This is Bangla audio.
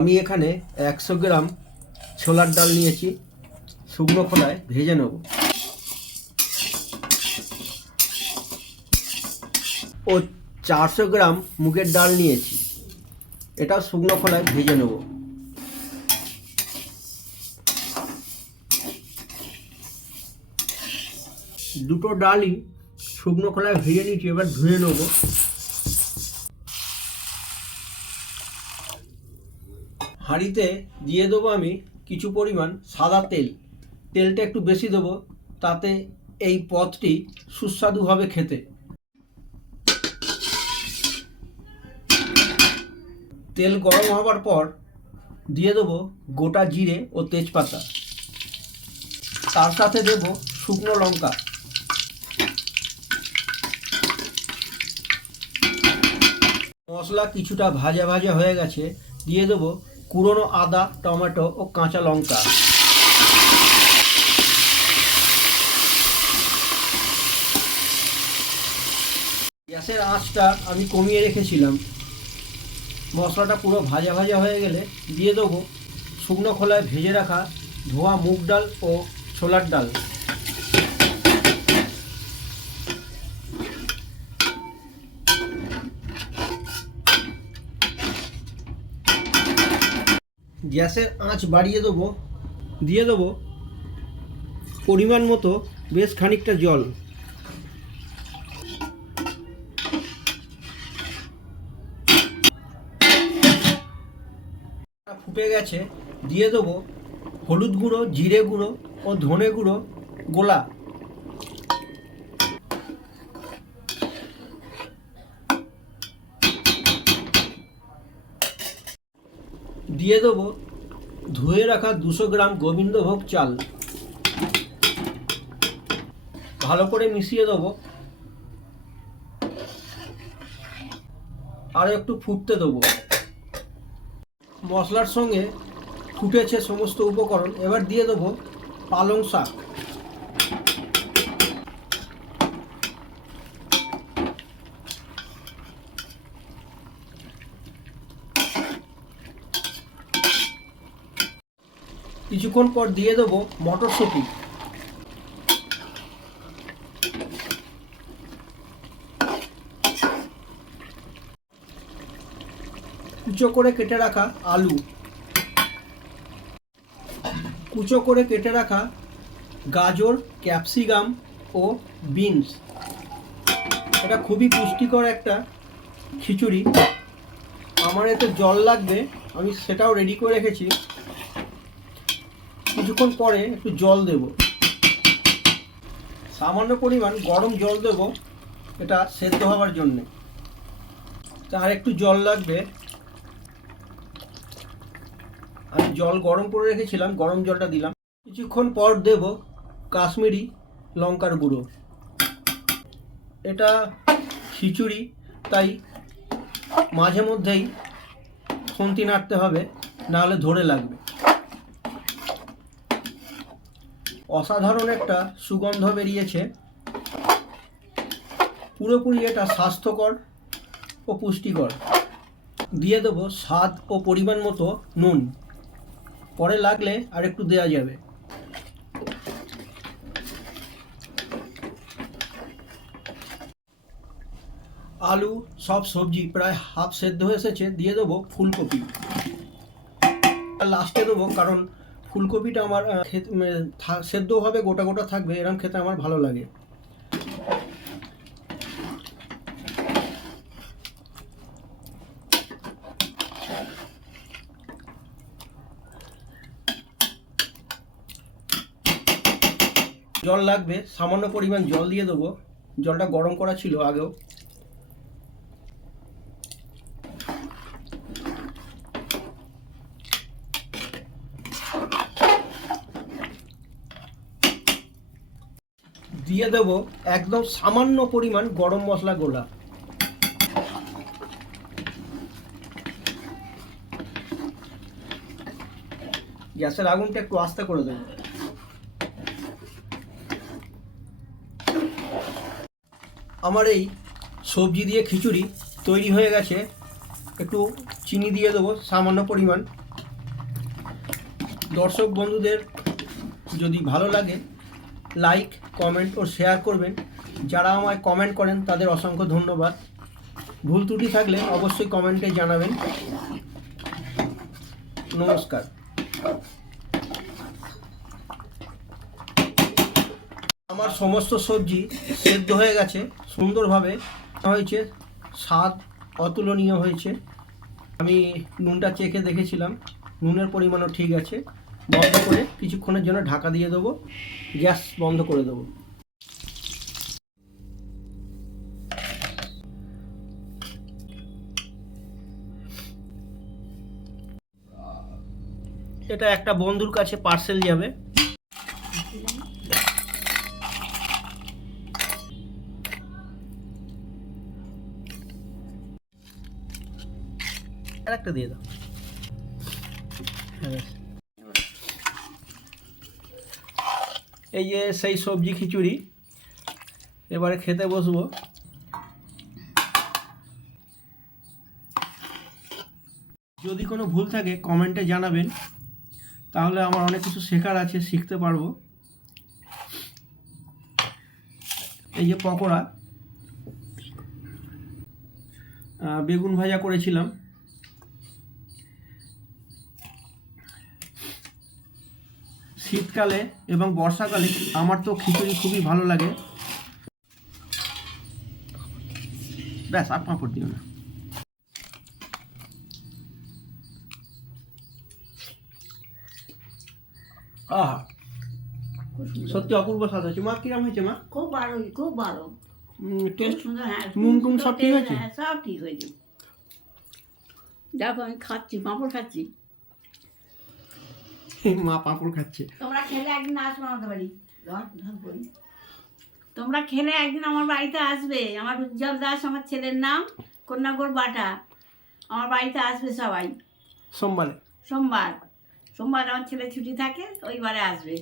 আমি এখানে 100 গ্রাম ছোলার ডাল নিয়েছি, শুকনো খোলায় ভেজে নেব। ও 400 গ্রাম মুগের ডাল নিয়েছি, এটা শুকনো খোলায় ভেজে নেব। দুটো ডালই শুকনো খোলায় ভেজে নিয়েছি, এবার ধুয়ে নেব। হাঁড়িতে দিয়ে দেবো আমি কিছু পরিমাণ সাদা তেল। তেলটা একটু বেশি দেবো, তাতে এই পদটি সুস্বাদু হবে খেতে। তেল গরম হবার পর দিয়ে দেবো গোটা জিরে ও তেজপাতা, তার সাথে দেব শুকনো লঙ্কা। মশলা কিছুটা ভাজা ভাজা হয়ে গেছে, দিয়ে দেবো কুড়োনো আদা, টমেটো ও কাঁচা লঙ্কা। গ্যাসের আঁচটা আমি কমিয়ে রেখেছিলাম। মশলাটা পুরো ভাজা ভাজা হয়ে গেলে দিয়ে দেবো শুকনো খোলায় ভেজে রাখা ধোয়া মুগ ডাল ও ছোলার ডাল। গ্যাসের আঁচ বাড়িয়ে দেবো, দিয়ে দেবো পরিমাণ মতো বেশ খানিকটা জল। ফুটে গেছে, দিয়ে দেবো হলুদ গুঁড়ো, জিরে গুঁড়ো ও ধনে গুঁড়ো গোলা। দিয়ে দেবো ধুয়ে রাখা 200 গ্রাম গোবিন্দভোগ চাল। ভালো করে মিশিয়ে দেবো, আর একটু ফুটতে দেবো। মশলার সঙ্গে ফুটেছে সমস্ত উপকরণ, এবার দিয়ে দেবো পালং শাক। কিছুক্ষণ পর দিয়ে দেবো মটরশুঁটি। কুচো করে কেটে রাখা আলু, কুচো করে কেটে রাখা গাজর, ক্যাপসিকাম ও বিনস। এটা খুবই পুষ্টিকর একটা খিচুড়ি। আমার এতে জল লাগবে, আমি সেটাও রেডি করে রেখেছি। কিছুক্ষণ পরে একটু জল দেব, সামান্য পরিমাণ গরম জল দেব এটা সেদ্ধ হওয়ার জন্যে। আর একটু জল লাগবে, আমি জল গরম করে রেখেছিলাম, গরম জলটা দিলাম। কিছুক্ষণ পর দেব কাশ্মীরি লঙ্কার গুঁড়ো। এটা খিচুড়ি, তাই মাঝে মধ্যেই খুন্তি নাড়তে হবে, নাহলে ধরে লাগবে। অসাধারণ একটা সুগন্ধ বেরিয়েছে। পুরোপুরি এটা স্বাস্থ্যকর ও পুষ্টিকর। দিয়ে দেবো স্বাদ ও পরিমাণ মতো নুন, পরে লাগলে আর একটু দেওয়া যাবে। আলু, সব সবজি প্রায় হাফ সেদ্ধ হয়ে এসেছে, দিয়ে দেবো ফুলকপি। লাস্টে দেবো, কারণ ফুলকপিটা আমার সেদ্ধ হবে, গোটা গোটা থাকবে, এরকম খেতে আমার ভালো লাগে। জল লাগবে, সামান্য পরিমাণ জল দিয়ে দেবো। জলটা গরম করা ছিল আগেও। দিয়ে দেবো একদম সামান্য পরিমাণ গরম মশলা গোলা। গ্যাসের আগুনটা একটু আস্তে করে দেবো। আমার এই সবজি দিয়ে খিচুড়ি তৈরি হয়ে গেছে। একটু চিনি দিয়ে দেবো সামান্য পরিমাণ। দর্শক বন্ধুদের যদি ভালো লাগে লাইক কমেন্ট ও শেয়ার করবেন। যারা আমায় কমেন্ট করেন তাদের অসংখ্য ধন্যবাদ। ভুল ত্রুটি থাকলে অবশ্যই কমেন্টে জানাবেন। নমস্কার। আমার সমস্ত সবজি সেদ্ধ হয়ে গেছে, সুন্দরভাবে হয়েছে, স্বাদ অতুলনীয় হয়েছে। আমি নুনটা চেখে দেখেছিলাম, নুনের পরিমাণও ঠিক আছে। বন্ধ করে কিছুক্ষণের জন্য ঢাকা দিয়ে দেবো, গ্যাস বন্ধ করে দেবো। এটা একটা বন্ধুর কাছে পার্সেল যাবে। আরেকটা দিয়ে দাও। হ্যাঁ, এই যে সেই সবজি খিচুড়ি, এবারে খেতে বসবো। যদি কোনো ভুল থাকে কমেন্টে জানাবেন, তাহলে আমার অনেক কিছু শেখার আছে, শিখতে পারবো। এই যে পকোড়া, বেগুন ভাজা করেছিলাম। শীতকালে এবং বর্ষাকালে আমার তো খিচুড়ি খুবই ভালো লাগে। ব্যাস, আর পাঁপড় দিও না। আহা, সত্যি অপূর্ব স্বাদ হয়েছে। মা কিরম হয়েছে মা? খুব ভালো, খুব ভালো, টেস্ট, সুন্দর। হ্যাঁ, নুন টুন সব ঠিক আছে? হ্যাঁ, সব ঠিক হয়েছে। দেখো আমি খাচ্ছি, পাঁপড় খাচ্ছি। মা পাঁপড় খাচ্ছে। তোমরা খেলে একদিন আসবে আমাদের বাড়ি। তোমরা খেলে একদিন আমার বাড়িতে আসবে। আমার উজ্জ্বল দাস আমার ছেলের নাম, কন্যাগর বাটা। আমার বাড়িতে আসবে সবাই সোমবারে। সোমবার। সোমবার আমার ছেলে ছুটি থাকে, ওইবারে আসবে।